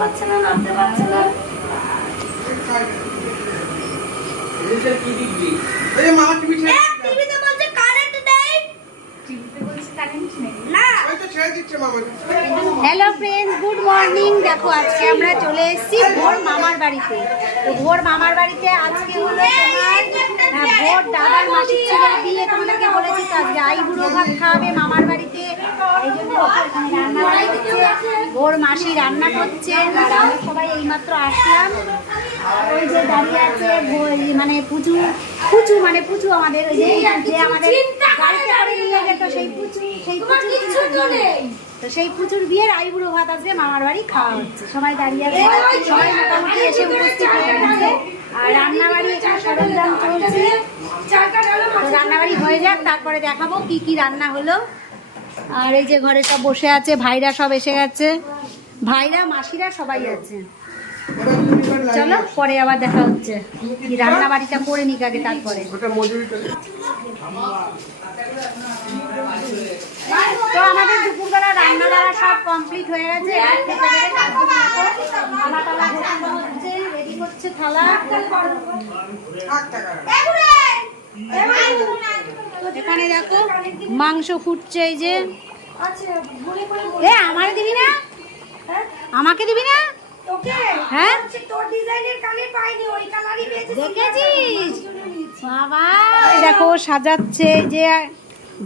পারছে না, নামতে পারছে না। টিভিতে বলছে কারেন্ট নেই। টিভিতে বলছে কারেন্ট নেই না। Hello friends, good morning. দেখো আজকে আমরা চলে এসেছি ভোর মামার বাড়িতে। তো ভোর মামার বাড়িতে আজকে হলো তোমার ভোর দাদার মাসির ছেলের বিয়ে। তোমাদেরকে বলেছি তো আজকে আইবুড়ো ভাত খাওয়াবে মামার বাড়িতে। এই জন্য রান্না বাড়ি হচ্ছে, ভোর মাসি রান্না করছে আর আমরা সবাই এইমাত্র আসলাম। ওই যে দাঁড়িয়ে আছে মানে পুচু পুচু মানে পুচু আমাদের ওই যে আমাদের গাড়িতে করে নিয়ে যেত সেই পুচু, সেই তো সেই পুচুর বিয়ের আইবুড়ো ভাত আজকে মামার বাড়ি খাওয়া হচ্ছে। সবাই দাঁড়িয়ে আছে, সবাই মোটামুটি এসে উপস্থিত হয়ে গেছে। আর রান্নাবাড়ি এখানে সরঞ্জাম চলছে। রান্নাবাড়ি হয়ে যাক, তারপরে দেখাবো কি কি রান্না হলো। আর এই যে ঘরে সব বসে আছে, ভাইরা সব এসে গেছে, ভাইরা মাসিরা সবাই আছে। চলো পরে আবার দেখা হচ্ছে, কি রান্না বাড়িটা করে নিক আগে তারপরে। তো আমাদের দুপুরবেলা রান্না বাড়া সব কমপ্লিট হয়ে গেছে। থালা টালা গোছানো হচ্ছে, রেডি করছে থালা। এখানে দেখো মাংস ফুটছে। এই যে এ আমারে দিবি না, আমাকে দিবি না? হ্যাঁ দেখেছিস বাবা, দেখো সাজাচ্ছে। এই যে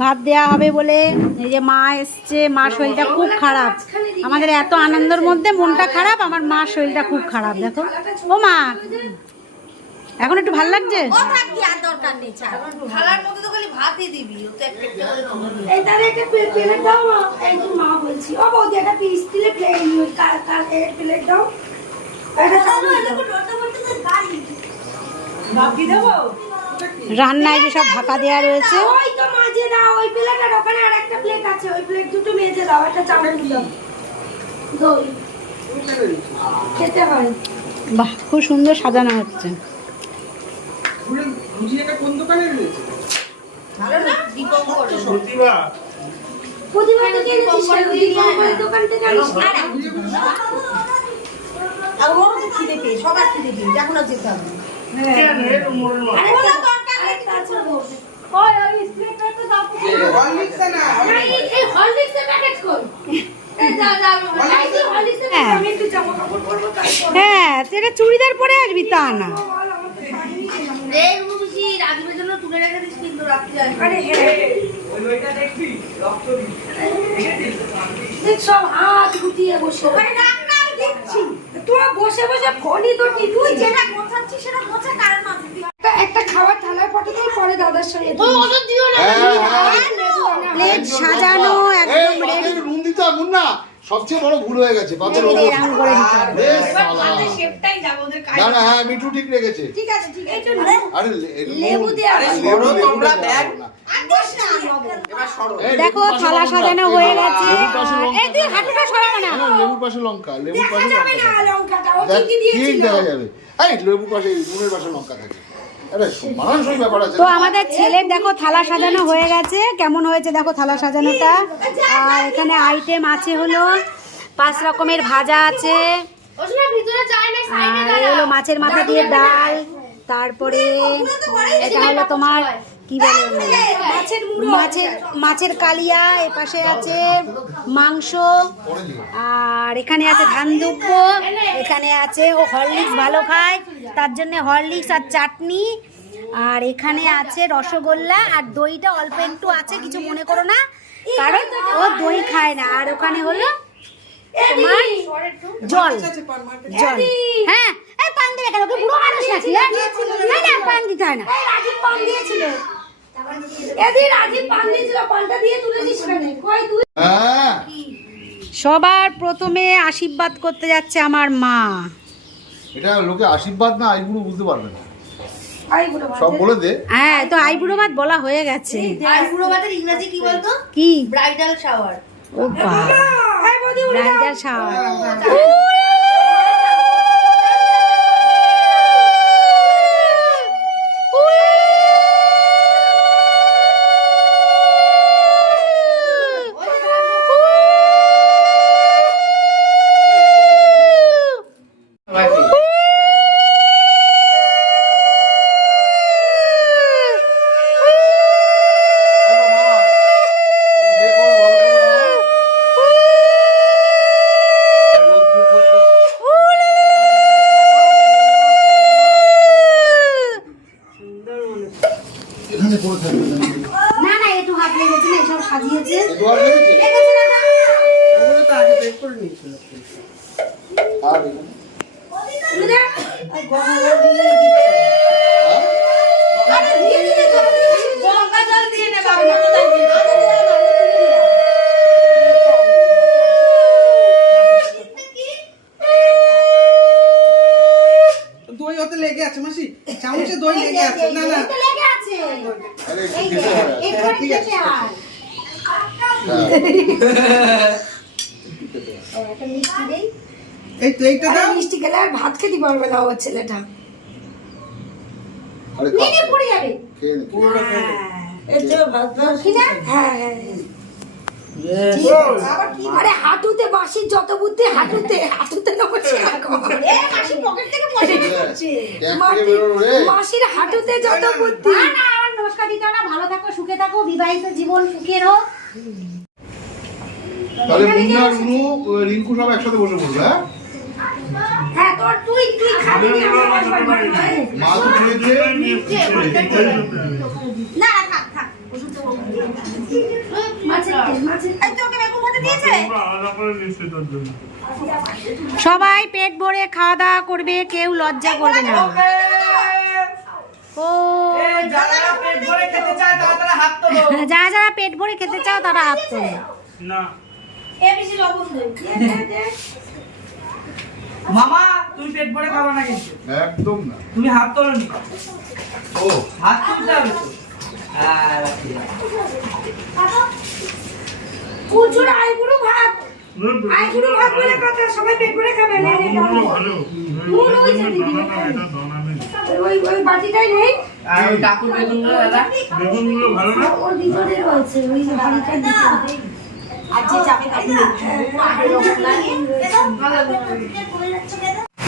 ভাত দেয়া হবে বলে, এই যে মা এসছে, মার শরীরটা খুব খারাপ। আমাদের এত আনন্দের মধ্যে মনটা খারাপ, আমার মার শরীরটা খুব খারাপ। দেখো ও মা, এখন একটু ভালো লাগছে? রান্নায় যে সব ঢাকা দেওয়া রয়েছে। বাহ, খুব সুন্দর সাজানো হচ্ছে। সবার খিদে পেয়ে এখন আর যেতে হবে। হ্যাঁ, সেটা চুড়িদার পরে আসবি তা না। সব হাত গুটিয়ে বসে বসে বসে ফোনই তো তুই যেটা গোছাচ্ছিস সেটা গোছা কারণ একটা খাবার থালার পটে পরে দাদার সঙ্গে প্লেট সাজানো একদম রেডি। রুম দিতে হবে না, সবচেয়ে বড় ভুল হয়ে গেছে। পাতের উপর না না, হ্যাঁ মিঠু ঠিক রেখেছে। ঠিক আছে ঠিক আছে। আরে লেবু দিয়ে তোমরা ব্যাগ দেখো থালা সাজানো হয়ে গেছে। এই তুই হাঁটুটা সরাবো না। লেবুর পাশে লঙ্কা, লেবুর পাশে লঙ্কা ঠিক দেখা যাবে। এই লেবুর পাশে, নুনের পাশে লঙ্কা থাকে। তো আমাদের ছেলের দেখো থালা সাজানো হয়ে গেছে। কেমন হয়েছে দেখো থালা সাজানোটা। আর এখানে আইটেম আছে হলো 5 রকমের ভাজা আছে, আর হলো মাছের মাথা দিয়ে ডাল, তারপরে এটা হলো তোমার কি বলে মাছের কালিয়া, এপাশে আছে মাংস, আর এখানে আছে ধান দুব্য, এখানে আছে ও হরলিক্স ভালো খায় তার জন্য হরলিক্স আর চাটনি, আর এখানে আছে রসগোল্লা, আর দইটা অল্প একটু আছে, কিছু মনে করো না কারণ ও দই খায় না। আর ওখানে হলো তোমার জল জল। হ্যাঁ এই পান দিয়ে কেন, বুড়ো মানুষ নাকি? না পান দিতে হয় না। সবার প্রথমে আশীর্বাদ করতে যাচ্ছে আমার মা। এটা লোকে আশীর্বাদ না আইবুড়ো বুঝতে পারবে না, সব বলে দে। হ্যাঁ তো আইবুড়ো ভাত বলা হয়ে গেছে। আইবুড়ো ভাতের ইংরেজি কি বলতো? কি? Bridal shower. ও বাবা, ব্রাইডাল শাওয়ার। এখানে পড়ে থাকবে না না একটু হাত লেগেছে না, এসব সাজিয়েছে। একটু আর লেগেছে? লেগেছে না না। ওগুলো তো আগে বের করে নিয়েছিল। আর এখানে? রুদা, আর গঙ্গা জল দিলেই দিতে হয়। হ্যাঁ? আরে দিয়ে দিলে তো গঙ্গা জল দিয়ে নে বাবা, কোথায় দিয়ে? দই ওতে লেগে আছে মাসি, চামচে দই লেগে আছে। না না, এই তো লেগে আছে। আরে এই একটু যে, খেতে হবে। একটু ঠিক আছে। খেতে আয়। হ্যাঁ, ও, একটা মিষ্টি দেই। এই তো এইটা আরে দাও। মিষ্টি খেলে আর ভাত খেতে পারবে না ওর ছেলেটা। আরে নিয়ে নিয়ে পড়ে যাবে। খেয়ে নে, খেয়ে নে। এই তো ভাত দাও। কিনা? হ্যাঁ হ্যাঁ ঠিক আছে। আবার কি আরে হাঁটুতে বাঁশির যত বুদ্ধি হাঁটুতে হাঁটুতে নমস্কার কর। এ মাসি পকেট থেকে পয়সা বের করছে। ট্যাপ থেকে বেরোনো রে। মাসির হাঁটুতে যত বুদ্ধি। না না, আমার নমস্কার দিতে হয় না। ভালো থাকো, সুখে থাকো, বিবাহিত জীবন সুখের হোক। তাহলে মুন্না আর রুনু, রিঙ্কু সব একসাথে বসে পড়বে, হ্যাঁ? হ্যাঁ তোর তুই খাবি নি আমার বসবার বাড়ি। মা তো খেয়েছে। না না, থাক থাক। ওষুধ তো মাছের তেল, মাছের এই তো ওকে বেগুন ভাতে দিয়েছে। সবাই পেট ভরে খাওয়া দাওয়া করবে, কেউ লজ্জা করবে না। ও যারা পেট ভরে খেতে চায় তারা হাত তোলো। যারা যারা পেট ভরে খেতে চাও তারা হাত তোলো। মামা তুমি পেট ভরে খাবে না কিন্তু, একদম না। তুমি হাত তোলো নি। ও, হাত তুলতে হবে তো। আর কুচুর আইবুড়ো ভাত। আইবুড়ো ভাত বলে কথা, সবাই পেট ভরে খাবে না রে দাও। নুন ওই যে দিবি না খাই। ওই বাটিটাই নেই। আর ওই কাকুর বেগুনগুলো দাদা। ওর ভিতরে রয়েছে ওই বাড়িটার ভিতরে। আর যে যাবে তাকে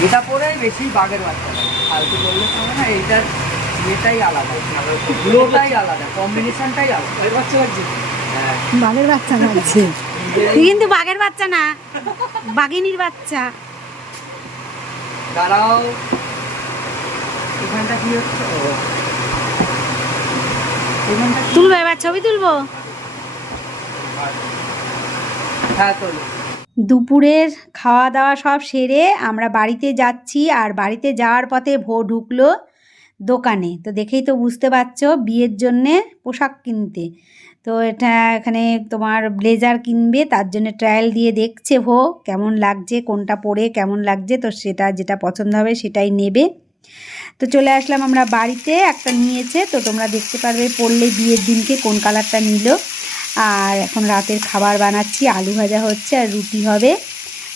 এটা পরেই বেশি বাঘের বাচ্চা লাগে। ফালতু বললে হবে না, এইটার এটাই আলাদা, পুরোটাই আলাদা, কম্বিনেশনটাই আলাদা। এই বাচ্চা লাগছে। হ্যাঁ, বাঘের বাচ্চা লাগছে। তুই কিন্তু বাঘের বাচ্চা না, বাঘিনীর বাচ্চা। দাঁড়াও, এখানটা কি হচ্ছে? ও, এখানটা কি? তুলবো এবার, ছবি তুলবো। হ্যাঁ চলো। দুপুরের খাওয়া দাওয়া সব সেরে আমরা বাড়িতে যাচ্ছি, আর বাড়িতে যাওয়ার পথে ঢুকলো দোকানে। তো দেখেই তো বুঝতে পারছো, বিয়ের জন্যে পোশাক কিনতে। তো এটা এখানে তোমার ব্লেজার কিনবে, তার জন্য ট্রায়াল দিয়ে দেখছে কেমন লাগছে, কোনটা পরে কেমন লাগছে। তো সেটা যেটা পছন্দ হবে সেটাই নেবে। তো চলে আসলাম আমরা বাড়িতে, একটা নিয়েছে, তো তোমরা দেখতে পারবে পরলে বিয়ের দিনকে কোন কালারটা নিল। আর এখন রাতের খাবার বানাচ্ছি, আলু ভাজা হচ্ছে আর রুটি হবে।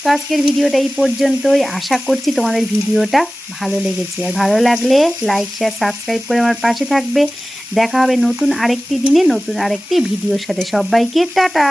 তো আজকের ভিডিওটা এই পর্যন্তই। আশা করছি তোমাদের ভিডিওটা ভালো লেগেছে, আর ভালো লাগলে লাইক শেয়ার সাবস্ক্রাইব করে আমার পাশে থাকবে। দেখা হবে নতুন আরেকটি দিনে নতুন আরেকটি ভিডিওর সাথে। সবাইকে টাটা।